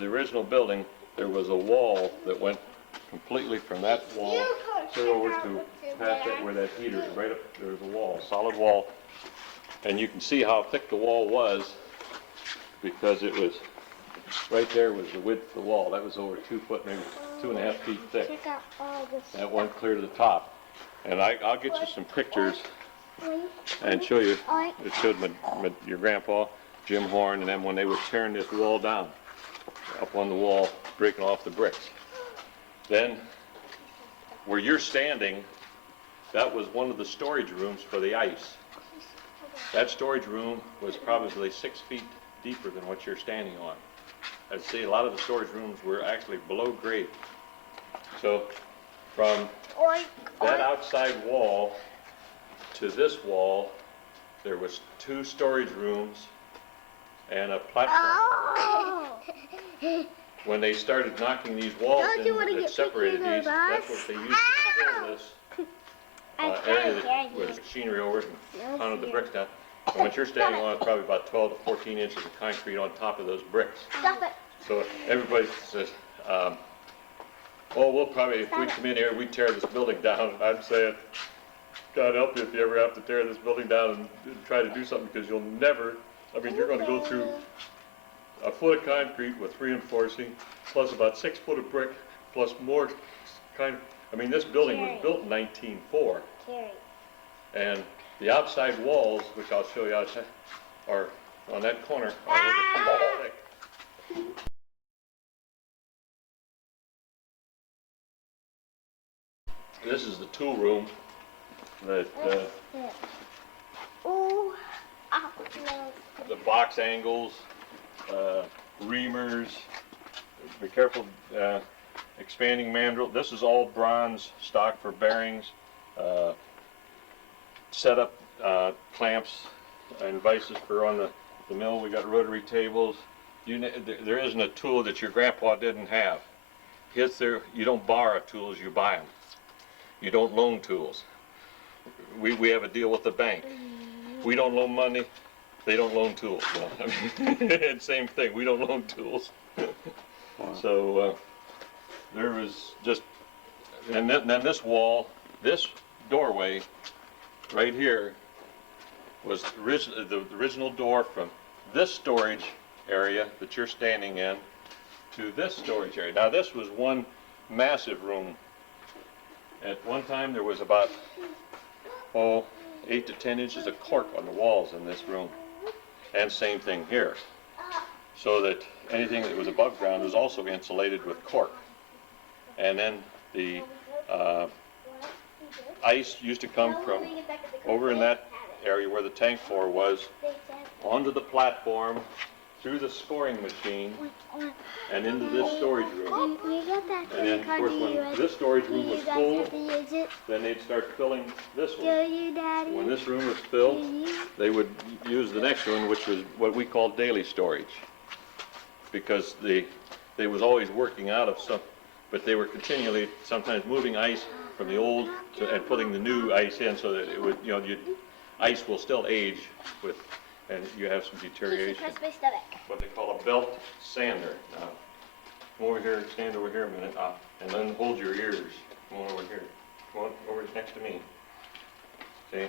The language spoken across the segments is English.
the original building, there was a wall that went completely from that wall clear over to past that where that heater is. Right up there was a wall, solid wall. And you can see how thick the wall was because it was, right there was the width of the wall. That was over 2 foot, maybe 2.5 feet thick. That went clear to the top. And I'll get you some pictures and show you. It showed your grandpa, Jim Horn, and then when they were tearing this wall down, up on the wall, breaking off the bricks. Then, where you're standing, that was one of the storage rooms for the ice. That storage room was probably 6 feet deeper than what you're standing on. I'd say a lot of the storage rooms were actually below grade. So, from that outside wall to this wall, there was 2 storage rooms and a platform. When they started knocking these walls in that separated these, that's what they used to fill this area that was machinery over it and pounded the bricks down. And what you're standing on is probably about 12 to 14 inches of concrete on top of those bricks. Stop it. So everybody says, oh, we'll probably, if we come in here, we tear this building down. I'd say, God help you if you ever have to tear this building down and try to do something, because you'll never, I mean, you're going to go through a foot of concrete with reinforcing, plus about 6 foot of brick, plus more I mean, this building was built in 1904. And the outside walls, which I'll show you outside, are on that corner, are over 2 feet thick. This is the tool room that the box angles, reamers, be careful, expanding mandrel. This is all bronze stock for bearings, setup clamps and vices for on the mill. We got rotary tables. There isn't a tool that your grandpa didn't have. You don't borrow tools, you buy them. You don't loan tools. We have a deal with the bank. We don't loan money, they don't loan tools. I mean, same thing, we don't loan tools. So there was just, and then this wall, this doorway right here was the original door from this storage area that you're standing in to this storage area. Now this was one massive room. At one time there was about 8 to 10 inches of cork on the walls in this room, and same thing here, so that anything that was above ground was also insulated with cork. And then the ice used to come from over in that area where the tank floor was, onto the platform, through the scoring machine, and into this storage room. And then, of course, when this storage room was full, then they'd start filling this one. When this room was filled, they would use the next one, which was what we call daily storage, because they was always working out of some, but they were continually sometimes moving ice from the old and putting the new ice in, so that it would, ice will still age with, and you have some deterioration. What they call a belt sander. Now, come over here, stand over here a minute, and then hold your ears. Come on over here. Come on over next to me. See?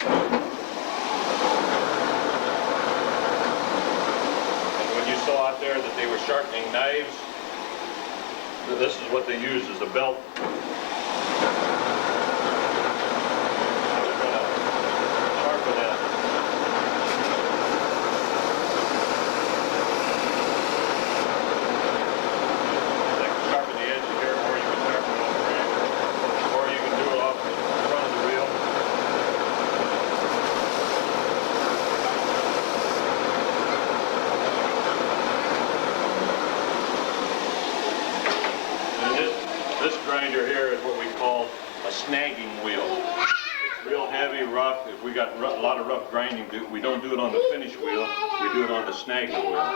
And when you saw out there that they were sharpening knives, this is what they use as a belt. Grinder here is what we call a snagging wheel. It's real heavy, rough. If we got a lot of rough grinding, we don't do it on the finish wheel, we do it on the snagging wheel.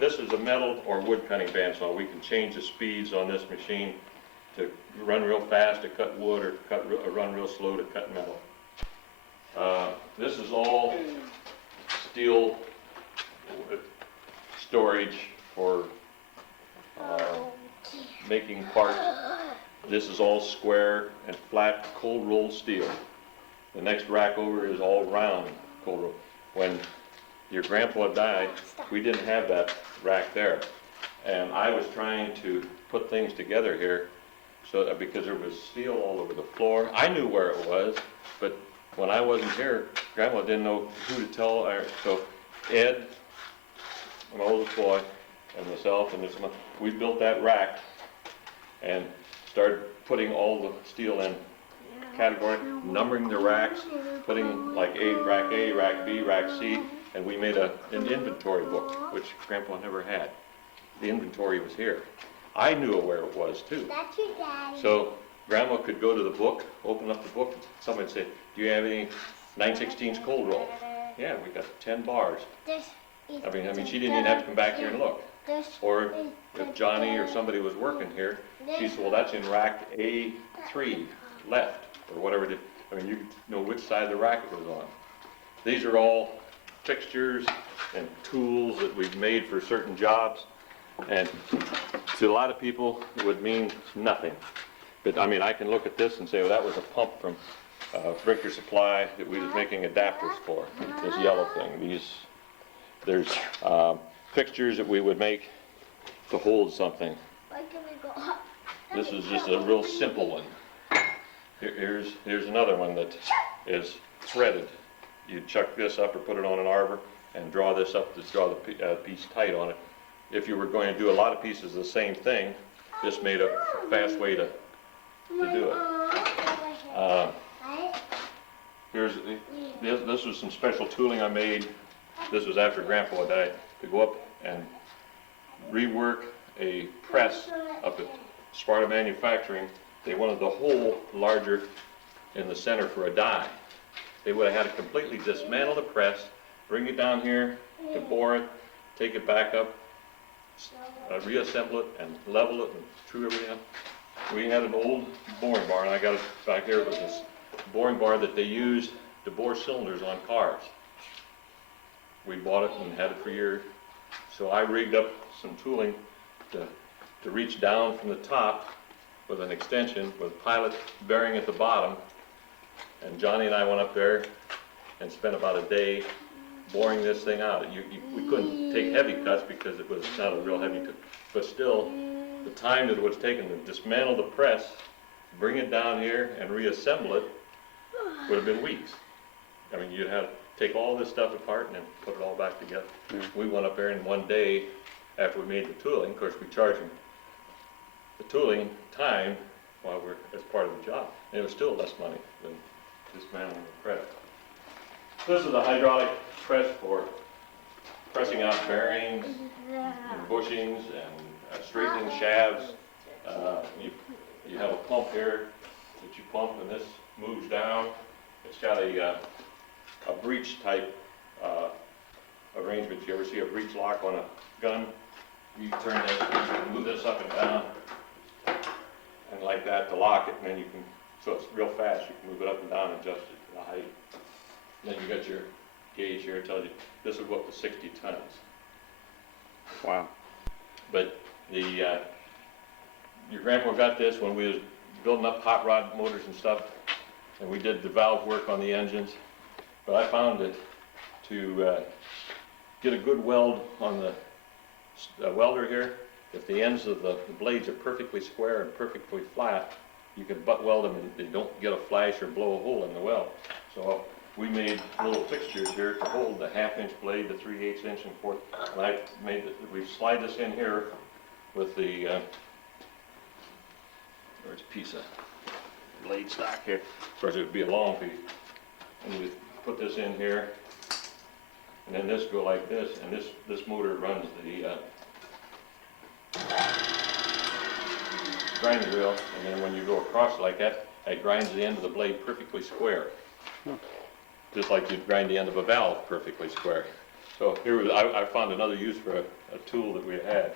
This is a metal or wood cutting bandsaw. We can change the speeds on this machine to run real fast to cut wood, or run real slow to cut metal. This is all steel storage for making parts. This is all square and flat cold rolled steel. The next rack over is all round cold roll. When your grandpa died, we didn't have that rack there. And I was trying to put things together here so that because there was steel all over the floor. I knew where it was, but when I wasn't here, Grandma didn't know who to tell. So Ed, my oldest boy, and myself, and we built that rack and started putting all the steel in category, numbering the racks, putting like rack A, rack B, rack C, and we made an inventory book, which Grandpa never had. The inventory was here. I knew where it was too. That's your daddy. So Grandma could go to the book, open up the book, somebody would say, do you have any 9/16 cold roll? Yeah, we got 10 bars. I mean, she didn't even have to come back here and look. Or if Johnny or somebody was working here, she said, well, that's in rack A3 left, or whatever it is. I mean, you know which side of the rack it was on. These are all fixtures and tools that we've made for certain jobs, and to a lot of people it would mean nothing. But I mean, I can look at this and say, well, that was a pump from Brinker Supply that we was making adapters for, this yellow thing. There's fixtures that we would make to hold something. This is just a real simple one. Here's another one that is threaded. You chuck this up or put it on an arbor and draw this up to draw the piece tight on it. If you were going to do a lot of pieces of the same thing, this made a fast way to do it. This was some special tooling I made. This was after Grandpa died, to go up and rework a press up at Sparta Manufacturing. They wanted the hole larger in the center for a die. They would have had to completely dismantle the press, bring it down here to bore it, take it back up, reassemble it and level it and true everything up. We had an old boring bar, and I got it back here. It was this boring bar that they used to bore cylinders on cars. We bought it and had it for years. So I rigged up some tooling to reach down from the top with an extension with a pilot bearing at the bottom. And Johnny and I went up there and spent about a day boring this thing out. We couldn't take heavy cuts because it was not a real heavy cut, but still, the time that it was taken to dismantle the press, bring it down here and reassemble it would have been weeks. I mean, you'd have to take all this stuff apart and then put it all back together. We went up there in one day after we made the tooling. Of course, we charged them the tooling time while we're as part of the job. And it was still less money than dismantling the press. This is a hydraulic press for pressing out bearings and bushings and straightening shafts. You have a pump here that you pump, and this moves down. It's got a breech type arrangement. You ever see a breech lock on a gun? You turn this, you move this up and down, and like that to lock it, and then you can, so it's real fast, you can move it up and down and adjust it to the height. Then you got your gauge here, it tells you this will go up to 60 tons. Wow. But your grandpa got this when we was building up hot rod motors and stuff, and we did the valve work on the engines. But I found that to get a good weld on the welder here, if the ends of the blades are perfectly square and perfectly flat, you can butt weld them and they don't get a flash or blow a hole in the weld. So we made little fixtures here to hold the 1/2 inch blade, the 3/8 inch and 4. And I made we slide this in here with the there's a piece of blade stock here. Of course, it would be a long piece. And we put this in here, and then this go like this, and this motor runs the grinding wheel, and then when you go across like that, it grinds the end of the blade perfectly square. Just like you'd grind the end of a valve perfectly square. So here I found another use for a tool that we had.